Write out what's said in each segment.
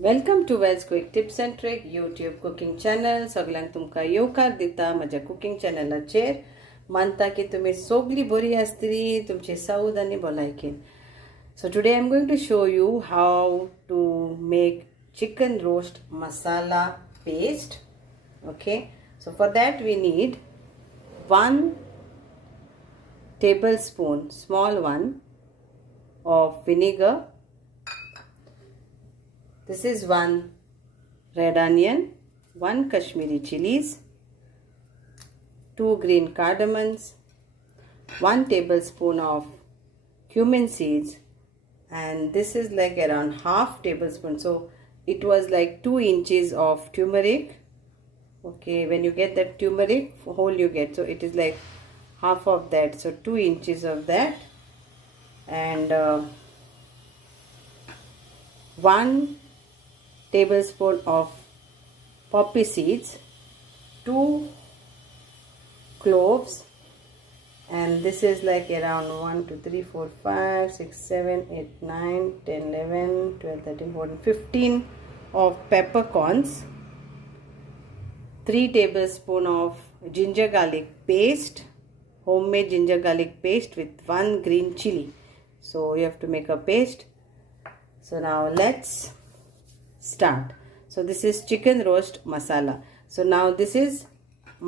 Welcome to Vel's quick tips and trick YouTube cooking channel. सगळ्यांक तुमकां येवकार दिता म्हज्या कुकिंग चॅनलाचेर. मानता की तुमी सगळीं बरी आसतली तुमचे साऊद आनी भलायकेन. So today I am going to show you how to make chicken roast masala paste. Okay, so for that we need 1 tablespoon, small one, of vinegar. This is 1 red onion, 1 Kashmiri chilies, 2 green cardamoms, 1 tablespoon of cumin seeds, and this is like around half tablespoon. So it was like 2 inches of turmeric. Okay, when you get that turmeric whole you get, so it is like half of that, so 2 inches of that, and 1 tablespoon of poppy seeds, 2 cloves, and this is like around 1 2 3 4 5 6 7 8 9 10 11 12 13 14 15 of peppercorns, 3 tablespoon of ginger garlic paste, homemade ginger garlic paste, with 1 green chili. So you have to make a paste. So now let's start. So this is chicken roast masala. So now this is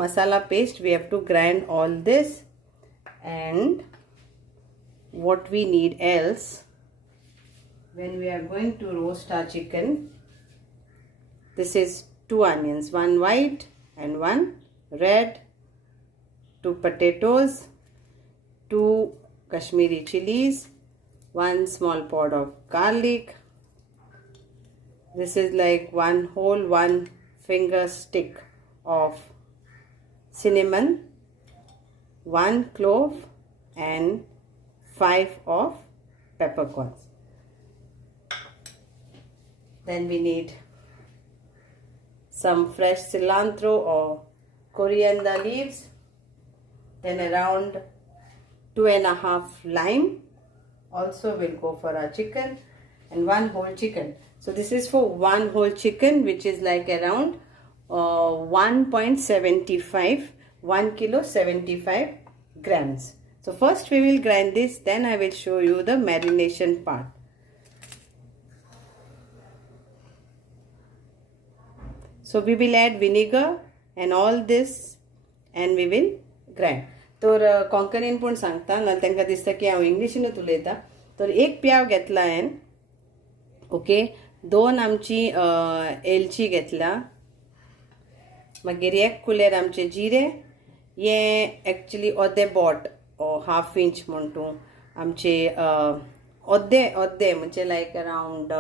masala paste. We have to grind all this, and what we need else when we are going to roast our chicken, this is 2 onions, 1 white and 1 red, 2 potatoes, 2 Kashmiri chilies, 1 small pod of garlic. This is like 1 finger stick of cinnamon, 1 clove, and 5 of peppercorns. Then we need some fresh cilantro or coriander leaves, then around 2.5 lime also will go for our chicken, and 1 whole chicken. So this is for 1 whole chicken, which is like around 1.75, 1 kilo 75 grams. So first we will grind this, then I will show you the marination part. So we will add vinegar and all this, and we will grind. तर कोंकणीन पण सांगता ना, तांकां दिसता की हांव इंग्लिशीनूच उलयता. तर 1 प्याव घेतला हांवें. ओके, 2 आमची एलची घेतला, मागीर 1 कुलेर आमचे जिरे. हे एक्चुअली अर्दे बोट ओ हाफ इंच म्हण तूं आमचे अर्दे म्हणजे लायक अरावंड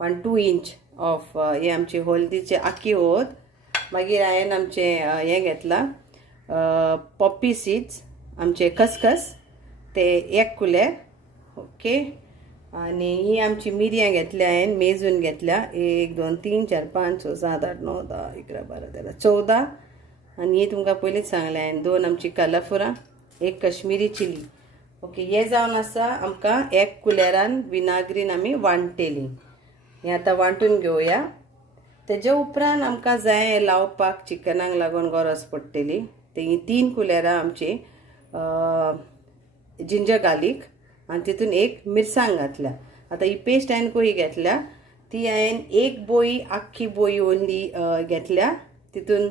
1-2 इंच ऑफ हे आमचे हळदीचे आखी होत. मागीर हांवें आमचे हे घेतला पॉपी सीड्स, आमचे खसखस, ते 1 कुलेर. ओके, आणि ही आमची मिरयां घेतल्या हांवें, मेजून घेतल्या 1 2 3 4 5 6 7 8 9 10 11 12 13 14, आणि ही तुमकां पयलींच सांगलें हांवें 2 आमची कालाफुरां, 1 कश्मीरी चिली. ओके, हे जावन आसा आमकां 1 कुलेरान विनाग्रीन आमी वांटलेली. हें आतां वांटून घेवया. तेजे उपरांत आमकां जाय लावपाक चिकनाक लागून गरज पडटली ते 3 कुलेरां आमची जिंजर गार्लीक, आणि तितून 1 मिरसांग घातल्या. आतां ही पेस्ट हांवें कशी घेतल्या ती हांवें 1 बोई, आख्खी बोई ओन्ली घेतल्या. तितून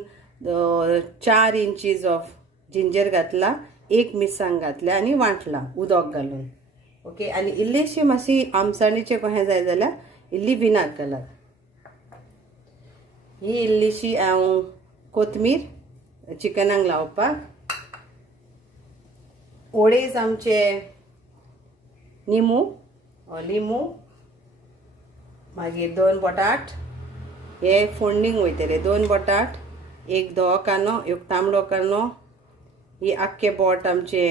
4 इंचीस ऑफ जिंजर घातला, 1 मिरसांग घातल्या आनी वांटला उदक घालून. ओके, आनी इल्लीशी मातशी आमसाणीचें कशें जाय जाल्यार इल्ली विनाक घालात. ही इल्लीशी हांव कोथमीर चिकनाक लावपाक. ओडेज आमचे लिंबू, मागीर 2 बटाट, हे फोडणीक वयतले 2 बटाट, 1 धवो कांदो, 1 तांबडो कांदो, ही आख्खे बोट आमचे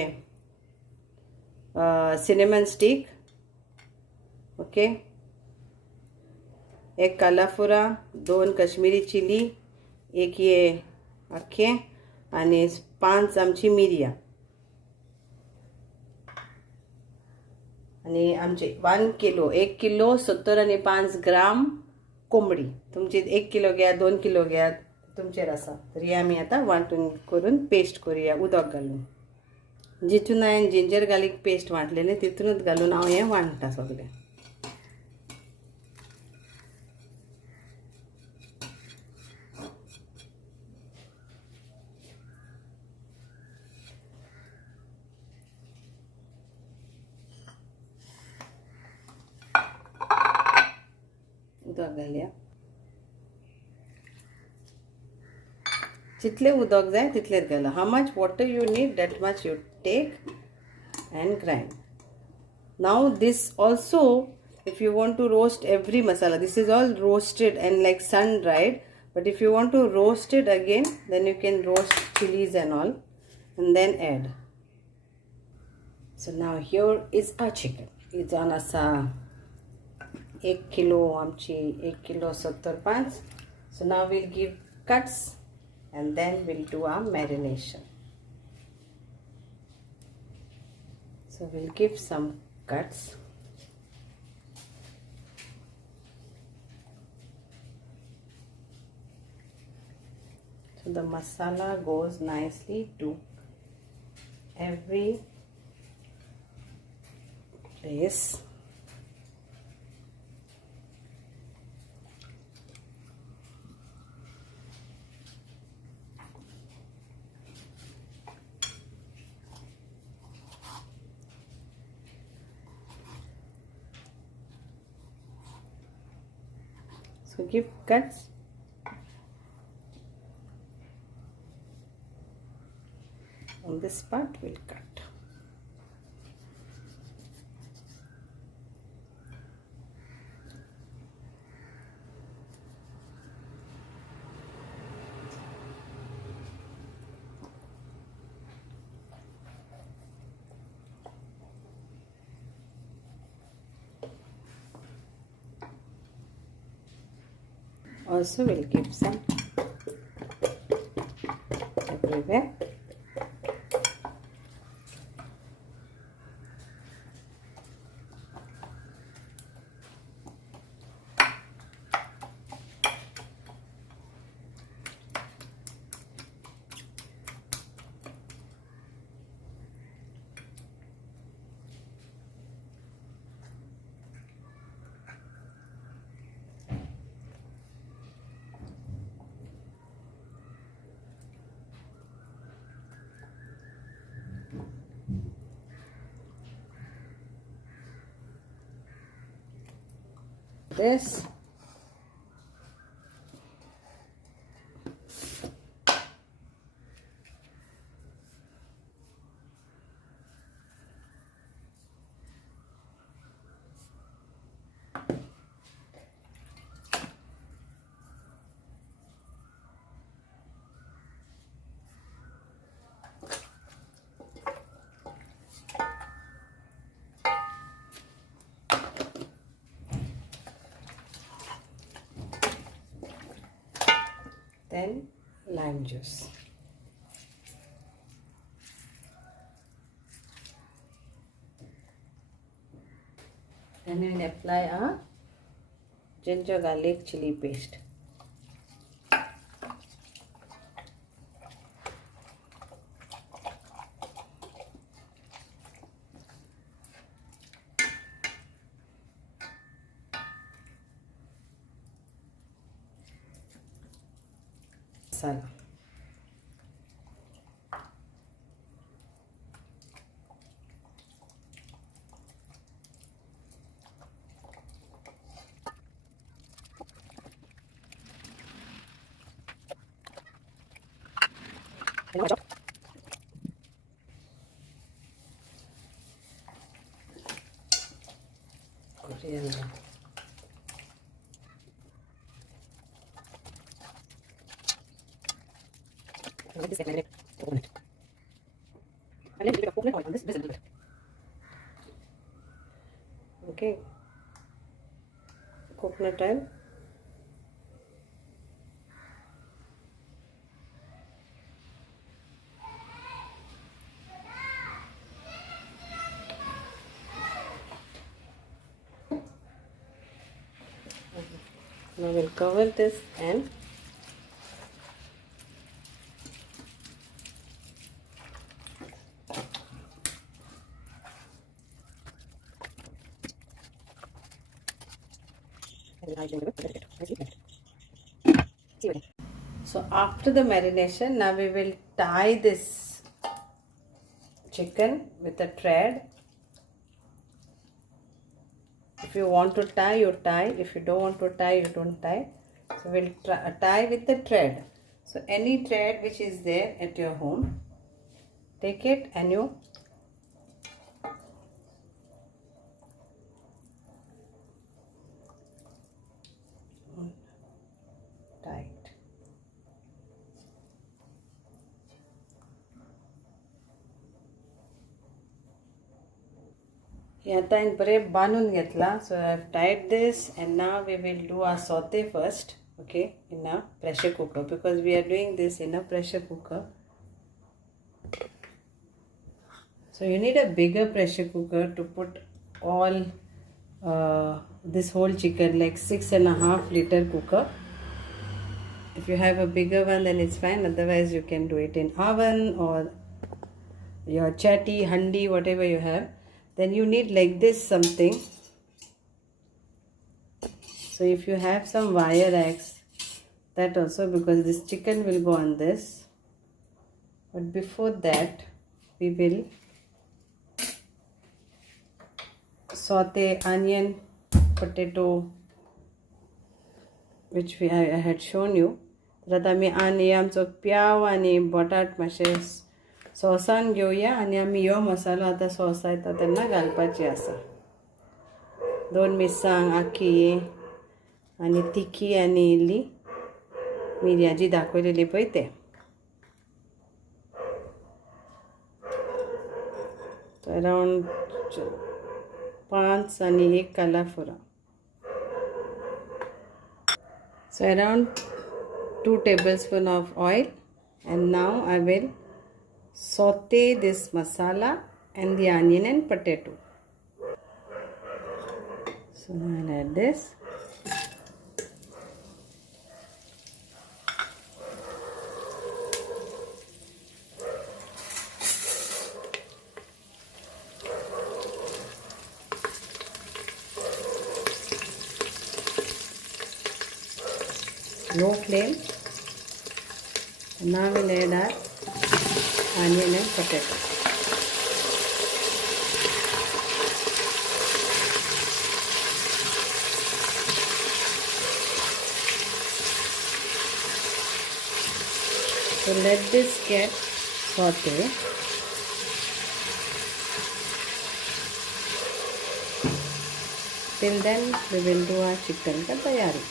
सिनेमन स्टीक. ओके, 1 कालाफुरा, 2 कश्मीरी चिली, 1 हे आख्खे, आणि 5 आमची मिरयां. आणि आमचे 1 किलो 70 आणि 5 ग्राम कोंबडी तुमची 1 किलो घ्या 2 किलो घ्या तुमचेर आसा. तर ही आमी आतां वांटून करून पेस्ट करुया उदक घालून. जितून हांवें जिंजर गार्लीक पेस्ट वांटलेलें तितूनच घालून हांव हें वांटता सगळें. उदक घालया. जितले उदक जाय तितलेच घाला. How much water you need that much you take and grind. Now this also, if you want to roast every masala, this is all roasted and like sun dried, but if you want to roast it again, then you can roast chilies and all and then add. So now here is our chicken. It's on asa 1 kilo आमची 1 kilo 75. So now we'll give cuts and then we'll do our marination. So we'll give some cuts. So the masala goes nicely to every place. So give cuts. On this part we'll cut. Also we'll give some everywhere. This then lime juice. Then we will apply our ginger garlic chili paste. Masala. Coriander. This is coconut. A little bit of coconut oil on this, a little bit. Okay. Coconut oil. Now we'll cover this and so after the marination, now we will tie this chicken with a thread. If you want to tie, you tie. If you don't want to tie, you don't tie. So we'll tie with the thread. So any thread which is there at your home, take it and you tie it. हे आता हांवें बरें बांदून घेतला. So I have tied this and now we will do our saute first, okay, in a pressure cooker, because we are doing this in a pressure cooker. So you need a bigger pressure cooker to put all this whole chicken, like 6.5 liter cooker. If you have a bigger one, then it's fine. Otherwise you can do it in oven or your chatty, handi, whatever you have. Then you need like this something. So if you have some wire racks, that also, because this chicken will go on this. But before that, we will saute onion, potato, which I had shown you. तर आमी आनी आमचो प्याव आनी बटाट मातशे सॉसान घेवया आनी आमी ह्यो मसालो आतां सॉस येता तेन्ना घालपाची आसा. 2 मिरसांग आखी आनी तिखी आनी इल्ली मिरयां जी दाखयलेली पळय ते. अरावंड 5 आनी 1 कालाफुरा. So around 2 tablespoons of oil, and now I will saute this masala and the onion and potato. So now I'll add this. Low flame. And now we'll add our onion and potato. So let this get sauteed. Till then we will do our chicken ka tayari.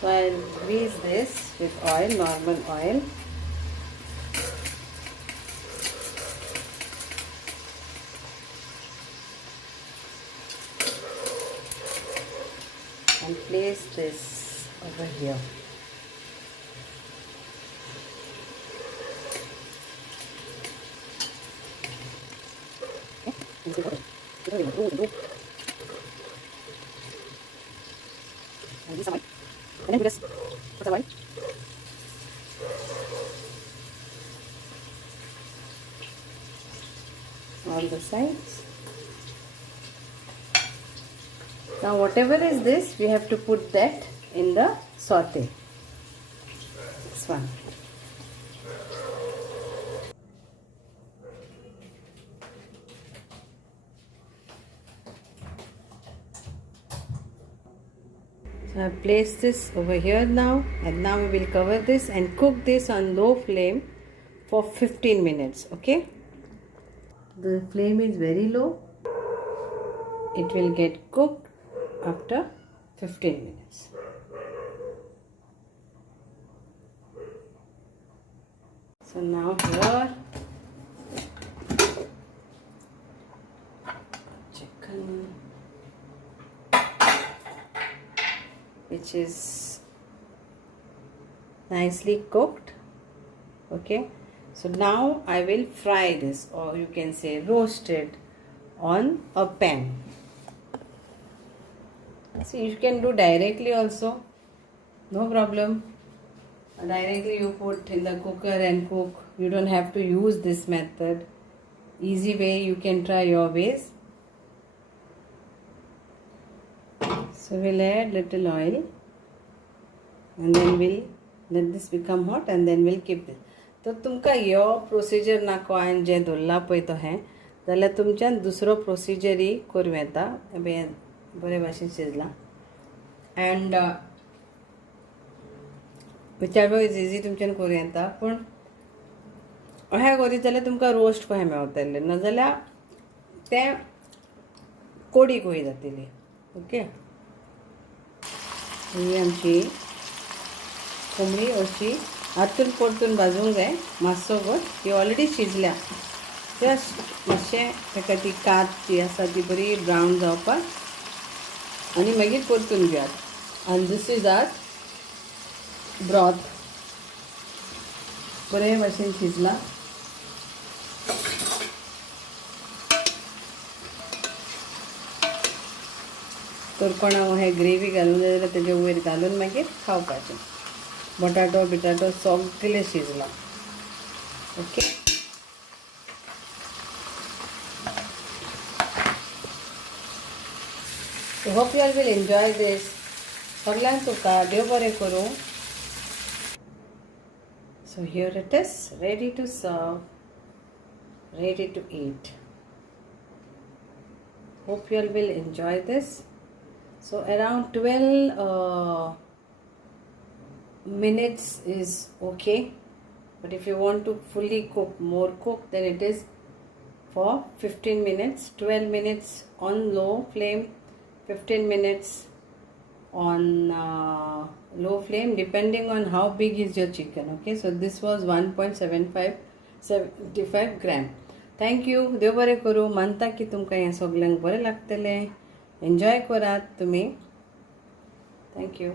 So I'll grease this with oil, normal oil. And place this over here. And then we just put the oil. On the sides. Now whatever is this, we have to put that in the saute. This one. So I have placed this over here now, and now we will cover this and cook this on low flame for 15 minutes. Okay? The flame is very low. It will get cooked after 15 minutes. So now here chicken, which is nicely cooked. Okay, so now I will fry this, or you can say roast it on a pan. So you can do directly also, no problem. Directly you put in the cooker and cook. You don't have to use this method. Easy way, you can try your ways. So we'll add little oil and then we'll let this become hot and then we'll keep this. तो तुमका यो procedure नाको हांवें जे धरला पळय तो हें जाल्यार तुमच्यान दुसरो प्रोसिजरय करूं येता. बरे भाशेन शिजला एंड विचार इज इजी तुमच्यान करूं येता. पूण अशें करीत जाल्यार तुमकां रोस्ट कशें मेवतलें नाजाल्यार तें कोडी कशी जातली. ओके, ही आमची कोंबडी अशी हातून परतून भाजूंक जाय मातसो भर. ती ऑलरेडी शिजल्या, जस्ट मातशें ताका ती कात जी आसा ती बरी ब्रावन जावपाक आनी मागीर परतून घेयात. आनी दीस इज आर ब्रॉथ. बरे भाशेन शिजला. तर कोणाक हे ग्रेवी घालूंक जाय जाल्यार तेजे वयर घालून मागीर खावपाचें. बटाटो बिटाटो सगळें शिजला. Okay, so hope you all will enjoy this. सगळ्यांक तुका देव बरें करूं. So here it is, ready to serve, ready to eat. Hope you all will enjoy this. So around 12 minutes is okay, but if you want to fully cook, more cook, then it is for 15 minutes. 12 minutes on low flame, 15 minutes on low flame, depending on how big is your chicken. Okay, so this was 1.75 gram. Thank you. देव बरें करूं. मानता की तुमकां हें सगळ्यांक बरें लागतलें. Enjoy करात तुमी. Thank you.